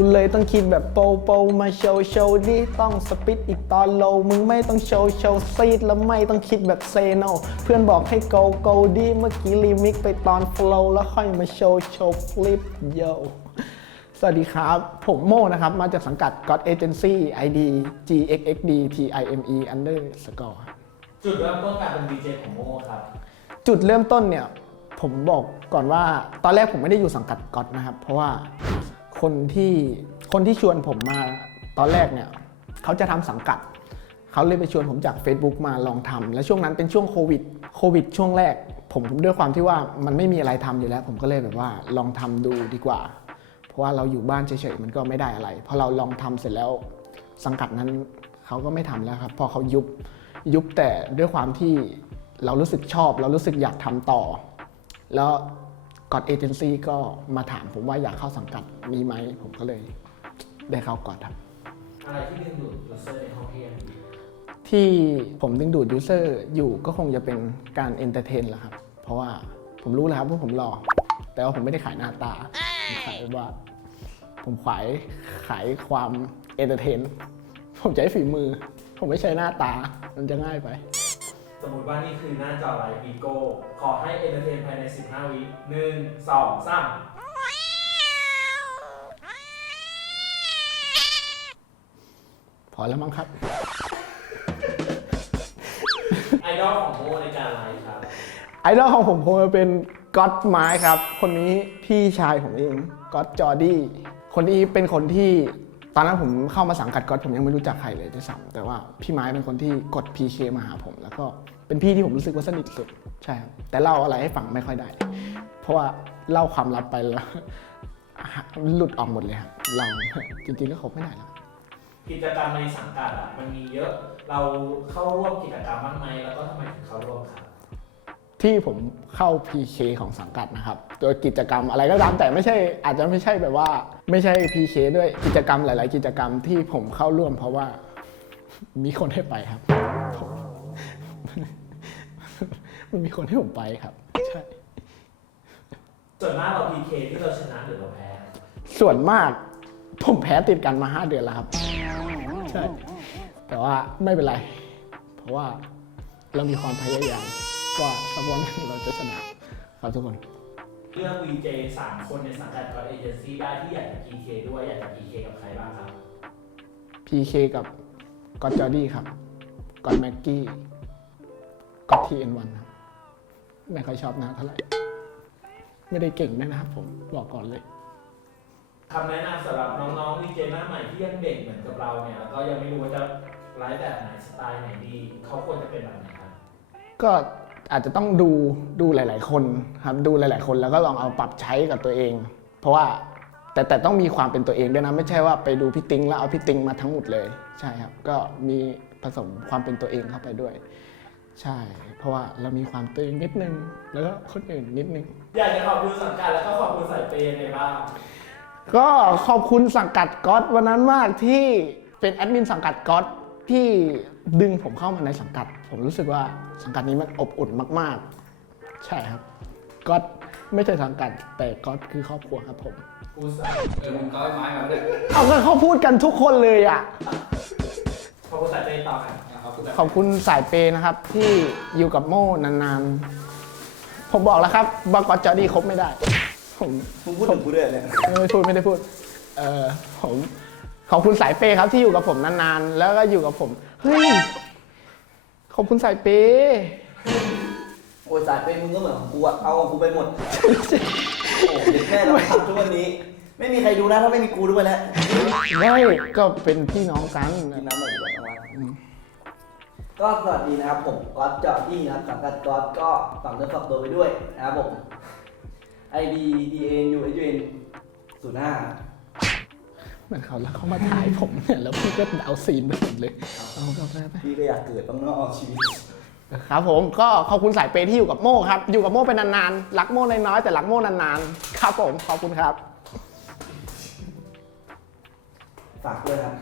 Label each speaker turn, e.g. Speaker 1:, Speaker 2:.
Speaker 1: กูเลยต้องคิดแบบโปโปมาโชว์โชว์ดิต้องสปิดอีกตอนโลมึงไม่ต้องโชว์โชว์ซีดแล้วไม่ต้องคิดแบบเซโนเพื่อนบอกให้โกโกดิเมื่อกี้รีมิกไปตอนโฟล์แล้วค่อยมาโชว์โชว์ฟลิปโยสวัสดีครับ ผมโมนะครับ มาจากสังกัด God Agency ID GXXD TIME underscore ครับ
Speaker 2: จุดเริ่มต้นการเป็นดีเจของโมครับ
Speaker 1: จุดเริ่มต้นเนี่ย ผมบอกก่อนว่าตอนแรกผมไม่ได้อยู่สังกัดก๊อตนะครับ เพราะว่า คนที่คนที่ชวนผมมาตอนแรกเนี่ยเขาจะทำสังกัด เขาเลยไปชวนผมจาก Facebook มาลองทำและช่วงนั้นเป็นช่วงโควิดโควิดช่วงแรก ผมด้วยความที่ว่ามันไม่มีอะไรทำอยู่แล้ว ผมก็เลยแบบว่าลองทำดูดีกว่า เพราะว่าเราอยู่บ้านเฉยๆมันก็ไม่ได้อะไรพอเราลองทำเสร็จแล้วสังกัดนั้นเขาก็ไม่ทำแล้วครับพอเขายุบยุบแต่ด้วยความที่เรารู้สึกชอบ เรารู้สึกอยากทำต่อ แล้ว กอดเอเจนซี่ก็มาถามผมว่าอยากเข้าสังกัดมีไหม ผมก็เลยได้เข้ากอดครับ
Speaker 2: อะไรที่ดึงดูดยูเซอร์ในห้องเรียน
Speaker 1: ที่ผมดึงดูดยูเซอร์อยู่ก็คงจะเป็นการเอนเตอร์เทนแหละครับ เพราะว่าผมรู้แล้วครับว่าผมหล่อแต่ว่าผมไม่ได้ขายหน้าตาผมขายว่า ผมขายขายความเอนเตอร์เทนผมใช้ฝีมือ ผมไม่ใช้หน้าตา มันจะง่ายไป
Speaker 2: สมมติว่านี่คือหน้าจอไลฟ์วีโก้ขอให้เอนเตอร์เทนภายใน 15 วิหนึ่งสองสาม
Speaker 1: พอแล้วมั้งครับ
Speaker 2: ไอดอลของโมในการไลฟ์ครับ
Speaker 1: ไอดอลของผมคงจะเป็นก๊อตไม้ครับ คนนี้พี่ชายผมเองก๊อตจอร์ดี้คนนี้เป็นคนที่ ตอนนั้นผมเข้ามาสังกัดก๊อตผมยังไม่รู้จักใครเลยด้วยซ้ำแต่ว่าพี่ไม้เป็นคนที่กด PK มาหาผม แล้วก็เป็นพี่ที่ผมรู้สึกว่าสนิทสุดใช่ครับแต่เล่าอะไรให้ฟังไม่ค่อยได้ เพราะว่าเล่าความลับไปแล้วหลุดออกหมดเลยครับเราจริงๆก็คบไม่ได้หรอก
Speaker 2: กิจกรรมในสังกัดอะมันมีเยอะ เราเข้าร่วมกิจกรรมบ้างไหมแล้วก็ทำไมถึงเข้าร่วมครับ
Speaker 1: ที่ผมเข้า PK ของสังกัดนะครับ โดยกิจกรรมอะไรก็ตามแต่ไม่ใช่อาจจะไม่ใช่แบบว่า ไม่ใช่ PK ด้วยกิจกรรมหลาย ๆ กิจกรรมที่ผมเข้าร่วมเพราะว่ามีคนให้ไปครับมันมีคนให้ผมไปครับใช่
Speaker 2: ส่วนมากเรา PK ที่เราชนะหรือเราแพ้
Speaker 1: ส่วนมากผมแพ้ติดกันมา 5 เดือนแล้วครับ ใช่ แต่ว่าไม่เป็นไร เพราะว่าเรามีความพยายาม ว่าสักวันหนึ่งเราจะชนะครับทุกคน
Speaker 2: เรื่อง VJ สามคนในสังกัดกอเอเจนซี่ได้ที่อยากจะ PK ด้วยอยากจะ PK กับใครบ้างครับ
Speaker 1: PK กับกอตจอร์ดี้ครับกอตแม็กกี้กอตทีเอ็นวันครับไม่ค่อยชอบหนะเท่าไหร่ไม่ได้เก่งด้วยนะครับผมบอกก่อนเลย
Speaker 2: คำแนะนำสำหรับน้องๆ VJ หน้าใหม่ที่ยังเด็กเหมือนกับเราเนี่ยแล้วก็ยังไม่รู้ว่าจะไลฟ์แบบไหนสไตล์ไหนดี เขาควรจะเป็นแบบไหนครับ
Speaker 1: ก็ อาจจะต้องดูดูหลาย ๆ คนครับดูหลาย ๆ คนแล้วก็ลองเอาปรับใช้กับตัวเอง เพราะว่าแต่แต่ต้องมีความเป็นตัวเองด้วยนะไม่ใช่ว่าไปดูพี่ติงแล้วเอาพี่ติงมาทั้งหมดเลย ใช่ครับ ก็มีผสมความเป็นตัวเองเข้าไปด้วย ใช่ เพราะว่าเรามีความตัวเองนิดนึง แล้วก็คนอื่นนิดนึง
Speaker 2: อยากจะขอบคุณสังกัดแล้วก็ขอบคุณสายเปย์ยังไงบ้าง
Speaker 1: ก็ขอบคุณสังกัดก๊อตวันนั้นมากที่เป็นแอดมินสังกัดก๊อต ที่ดึงผมเข้ามาในสังกัด ผมรู้สึกว่าสังกัดนี้มันอบอุ่นมาก ๆ ใช่ครับก๊อตไม่ใช่สังกัดแต่ก๊อตคือครอบครัวครับผม
Speaker 2: กูสาย
Speaker 3: เออมึงเขาไอ้ไม้มาเลย
Speaker 1: เอาก็เขาพูดกันทุกคนเลยอะ
Speaker 2: ขอบคุณสายเปย์ต่อครับ
Speaker 3: เอาคุณแบบ
Speaker 1: ขอบคุณสายเปย์นะครับ ที่อยู่กับโม่นานๆ ผมบอกแล้วครับว่าก๊อตจอร์ดี้คบไม่ได้ ผม
Speaker 4: มึงพูดถึงกูด้วยเนี่ย
Speaker 1: ไม่ได้พูดไม่ได้พูด เออผม ขอบคุณสายเปย์ครับที่อยู่กับผมนานๆ แล้วก็อยู่กับผม เฮ้ย ขอบคุณสายเปย์
Speaker 4: โอ้ยสายเป็นมึงก็เหมือนของกูอะเอาของกูไปหมด โอ้ยเด็กแม่เราทำทุกวันนี้ ไม่มีใครดูนะถ้าไม่มีกูด้วยแล้ว
Speaker 1: ไม่ก็เป็นพี่น้องกัน
Speaker 4: กินน้ำหน่อยดีกว่าน้องวันก็สวัสดีนะครับผมก๊อตจอดดี้นะครับสังกัดก๊อตก็ฝังเนื้อฝักตัวไปด้วยนะครับผม ID D N U H U N ศูนย์ห้า
Speaker 1: เหมือนเขาแล้วเขามาถ่ายผมเนี่ยแล้วพี่ก็เอาซีนไปหมดเลยเอากาแฟไป
Speaker 4: พี่ก็อยากเกิดบ้างเนาะชีวิต
Speaker 1: ครับผมก็ขอบคุณสายเปย์ที่อยู่กับโม่ครับ อยู่กับโม่เป็นนานๆ รักโม่น้อยๆแต่รักโม่นานๆ ครับผมขอบคุณครับ
Speaker 4: ฝากด้วยครับ